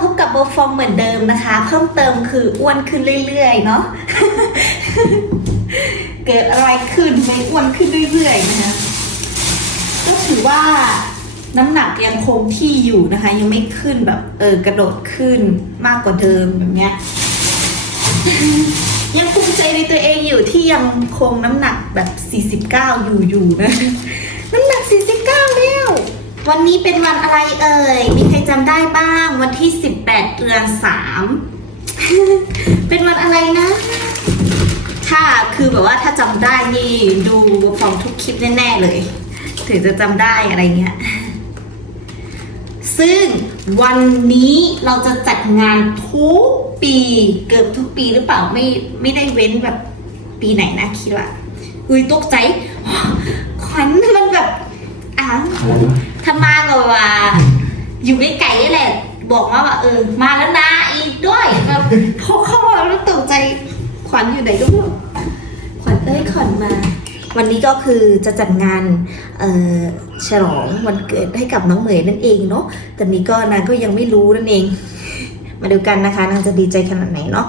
พบกับโบฟองเหมือนเดิมนะคะ เพิ่มเติมคืออ้วนขึ้นเรื่อยๆเนาะเกิดอะไรขึ้นไม่อ้วนขึ้นเรื่อยๆนะคะก็ถือว่าน้ำหนักยังคงที่อยู่นะคะ ยังไม่ขึ้นแบบเออกระโดดขึ้นมากกว่าเดิมแบบเนี้ยยังภูมิใจในตัวเองอยู่ที่ยังคงน้ำหนักแบบ 49 อยู่อยู่นะ วันนี้เป็นวันอะไรเอ่ย มีใครจำได้บ้าง วันที่ 18 เดือน3 เป็นวันอะไรนะถ้าคือแบบว่าถ้าจำได้นี่ดูฟองทุกคลิปแน่ ๆ เลย ถึงจะจำได้อะไรเงี้ย ซึ่งวันนี้เราจะจัดงานทุกปี เกือบทุกปีหรือเปล่า ไม่ไม่ได้เว้นแบบปีไหนนะคิดว่าอุ้ยตกใจขวัญมันแบบ อ้าวถ้ามาก็ว่า อยู่ใกล้ๆนี่แหละ บอกว่าว่าเออ มาแล้วนะอีกด้วยแบบพอเข้ามาแล้วตกใจขวัญอยู่ไหนก็ไม่รู้ขวัญเอ้ยขวัญมา วันนี้ก็คือจะจัดงานเออฉลองวันเกิดให้กับน้องเหมยนั่นเองเนาะแต่นี้ก็นางก็ยังไม่รู้นั่นเอง มาดูกันนะคะนางจะดีใจขนาดไหนเนาะ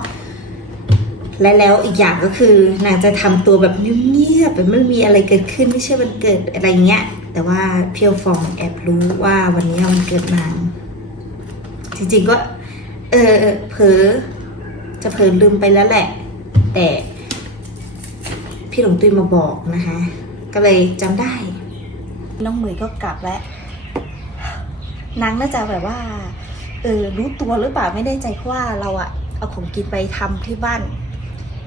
และแล้วอีกอย่างก็คือนางจะทำตัวแบบเงียบๆแบบไม่มีอะไรเกิดขึ้นไม่ใช่วันเกิดอะไรเงี้ย แต่ว่าเพียวฟองแอบรู้ว่าวันนี้วันเกิดนางจริงๆก็ เออเผลอจะเผลอลืมไปแล้วแหละ แต่พี่หลงตุ้ยมาบอกนะคะ ก็เลยจำได้ น้องเหมยก็กลับแล้วนางน่าจะแบบว่า เออรู้ตัวหรือเปล่าไม่ได้ใจเพราะว่าเราอะเอาของกินไปทำที่บ้าน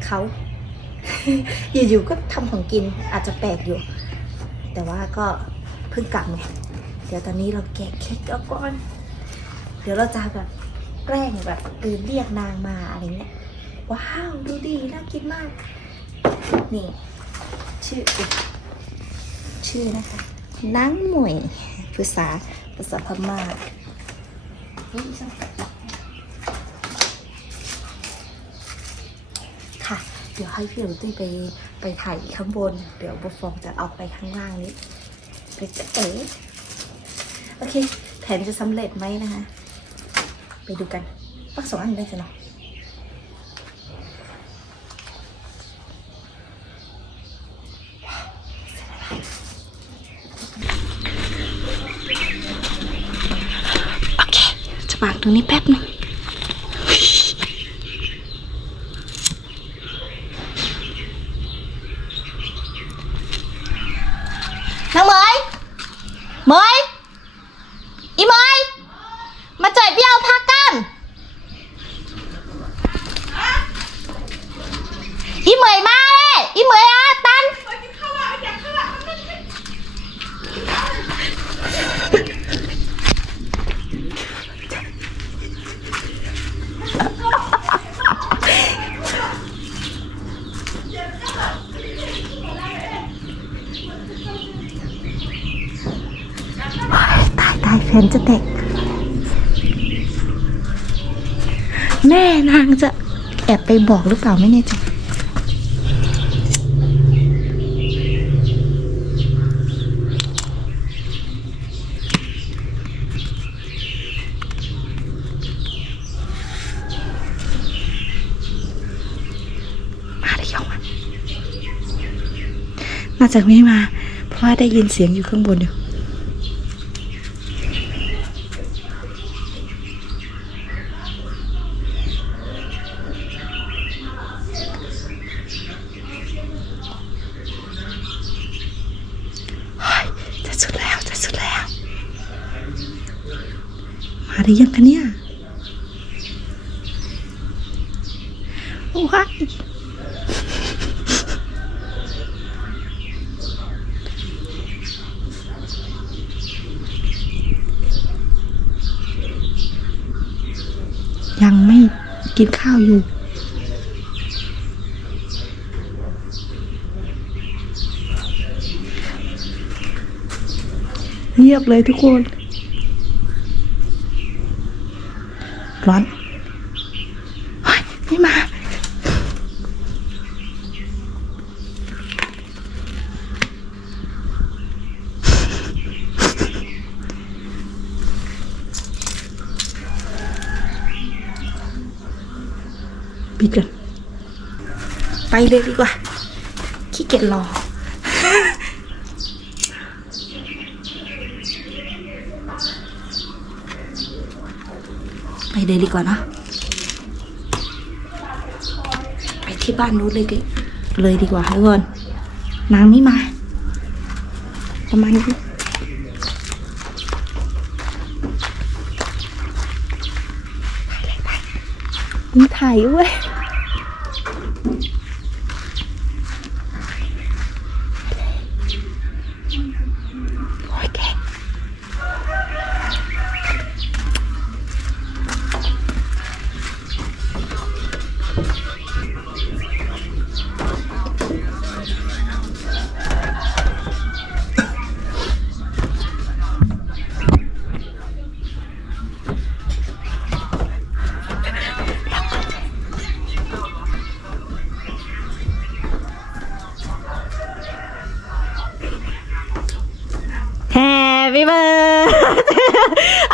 เขาอยู่ๆก็ทำของกินอาจจะแปลกอยู่ แต่ว่าก็ เพิ่งกลับไงเดี๋ยวตอนนี้เราแกะเค้กเอาก่อน เดี๋ยวเราจะแบบแกล้งแบบเออเรียกนางมาอะไรเงี้ยว้าวดูดีน่ากินมาก นี่ ชื่อชื่อนะคะนางหมวยภาษาภาษาพม่าค่ะ เดี๋ยวให้พี่หนูตุ้ยไปไปถ่ายข้างบน เดี๋ยวบุฟองจะเอาไปข้างล่างนี้ ไปจะเอ๋โอเค แผนจะสำเร็จไหมนะคะ ไปดูกัน ปักสองอันได้สิเนาะโอเค จะวางตรงนี้แป๊บหนึงนางเหมยเหมยอีเหมยมาจ่อยเบี้ยวพักกัน อีเหมยมาเลยอีเหมยอาตัน ตายตายแฟ นจะแตก แม่นางจะแอบไปบอกหรือเปล่าไม่แน่ใจมาได้ยังวะน่าจะไม่มา เพราะว่าได้ยินเสียงอยู่ข้างบนอยู่ สุดแล้วจะสุดแล้ว มาได้ยังกันเนี่ยว้ายยังไม่กินข้าวอยู่ งียบเลยทุกคน ร้อนเฮ้ยไม่มา ปิดกัน ไปเลยดีกว่า ขี้เกียจรอ เลยดีกว่านอะไปที่บ้านนู้นเลยดิเลยดีกว่าทุกคนนางไม่มา ประมาณนี้มีถ่ายด้วย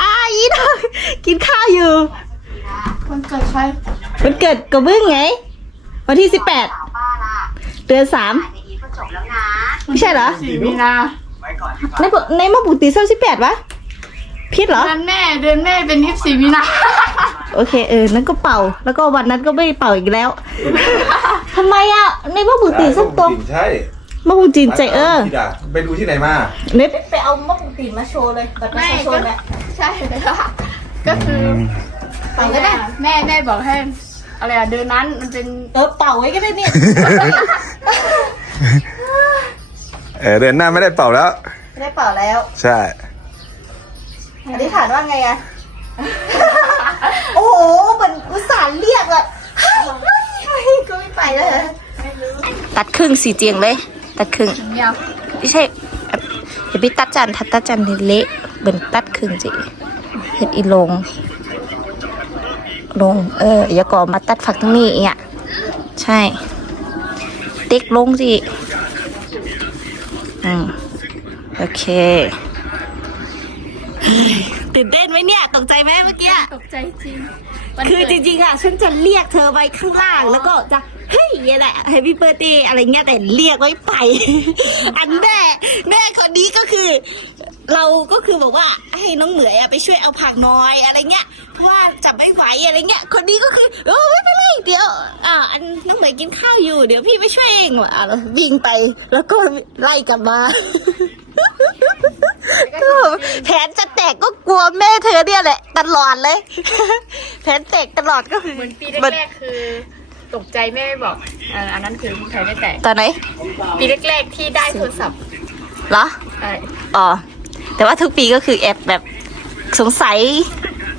อ่าอีดอกกินข้าวอยู่วันเกิดใครวันเกิดกระบึ้งไง วันที่สิบแปดเดือนสามไม่ใช่เหรอ สี่มีนาในปกในมะปุกตีเซลสิบแปดวะพิดเหรอ เดือนแม่เดือนแม่เป็นยี่สิบสี่มีนาโอเคเออนั้นก็เป่า แล้วก็วันนั้นก็ไม่เป่าอีกแล้วทำไมอะในมะปุกตีส้มตรง ใช่ มะปุกจีนใจเออที่ด่าไปดูที่ไหนมาเน็ตไปเอามะปุกตีมาโชว์เลยบัตรประชาชนเนี่ยใช่เลยค่ะก็คือเป่าก็ได้แม่แม่บอกให้อะไรอะเดือนนั้นมันเป็นเออเป่าไว้ก็ได้เนี่ยเออเดือนหน้าไม่ได้เป่าแล้ว ไม่ได้เป่าแล้ว ใช่อธิษฐานว่าไงอะโอ้โหเหมือนอุตส่าห์เรียกอะเฮ้ยเฮ้ยเฮ้ยก็ไม่ไปแล้วเหรอตัดครึ่งสีเจียงเลย ตัดครึ่งยาวไม่ใช่แบบอย่าไปตัดจันทัดตัดจันเละเบิ่นตัดครึ่งจิเห็ดอีลง ลง เอออย่าก่อมาตัดฝักตรงนี้อีกอะใช่เด็กลงสิอืมโอเค ตื่นเต้นไหมเนี่ย ตกใจไหมเมื่อกี้ตกใจจริงวันคือจเกิดริงๆอะ ฉันจะเรียกเธอไว้ข้างล่าง แล้วก็จะเฮ้ยยังไงแฮปปี้เบิร์ดเดย์อะไรเงี้ยแต่เรียกไว้ไป อันแม่แม่คนนี้ก็คือ เราก็คือบอกว่าให้น้องเหมยอะไปช่วยเอาผักน้อยอะไรเงี้ยเพราะว่าจับไม่ไหวอะไรเงี้ย คนนี้ก็คือเออไม่เป็นไรเดี๋ยวอ่าอันน้องเหมยกินข้าวอยู่เดี๋ยวพี่ไปช่วยเองว่ะอะแล้ววิ่งไปแล้วก็ไล่กลับมาก็ แผนจะแตกก็กลัวแม่เธอเนี่ยแหละ ตลอดเลย แผนแตกตลอดก็คือเหมือนปีแรกๆคือ ตกใจแม่ไม่บอกเอ่ออันนั้นคือใครไม่แตกตอนไหนปีแรกๆที่ได้โทรศัพท์เหรอ เอ่ออ๋อ แต่ว่าทุกปีก็คือแอบแบบสงสัย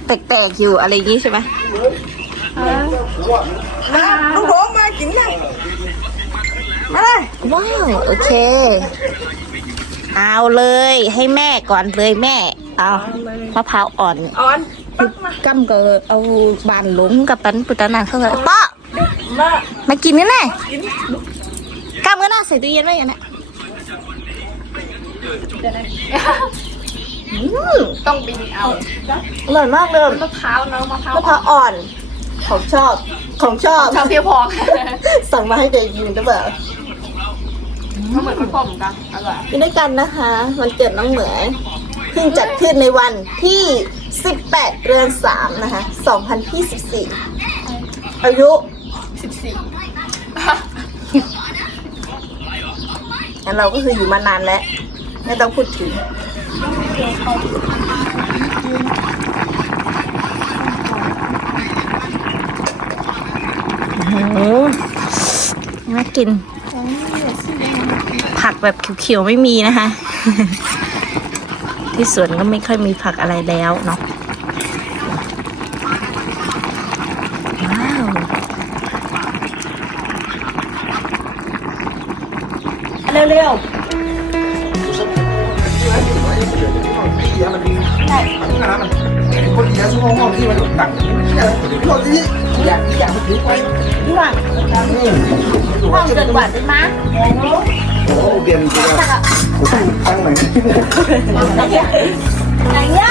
แปลกๆอยู่อะไรอย่างงี้ใช่ไหมลูกผมมากินเลยมาเลยว้าว โอเค เอาเลยให้แม่ก่อนเลยแม่ เอามะพร้าวอ่อนออนปักมากำก็เอาบานหลงกับปันปุตตะนานเข้าไปป้ามามากินกันแน่กำก็น่าใส่ตู้เย็นไว้อย่างเนี้ยอืมต้องบินเอาอร่อยมากเลยมะพร้าวเนอะมะพร้าวมะพร้าวอ่อนของชอบของชอบชาวเพียวพองสั่งมาให้เด็กกินหรือเปล่าก็เหมือนมะ พร้าวเหมือนกันอร่อยกินด้วยกันนะคะวันเกิดน้องเหมยเพิ่งจัดขึ้นในวันที่ 18 เดือน 3 นะคะ 2024 อายุสิบสี่งั้นเราก็คืออยู่มานานแล้ว ไม่ต้องพูดถึงโอ้โหน่ากิน ผักแบบเขียวๆไม่มีนะคะ ที่สวนก็ไม่ค่อยมีผักอะไรแล้วเนาะว้าวเร็วๆคนเดียวชั่วโมงที่มันหนักโทษทีอยากอยากถือไปพี่หวานห้องเกิดหวานเป็นม้าโอ้เตรีย มตัวตั้งไหนอะไรเงี้ย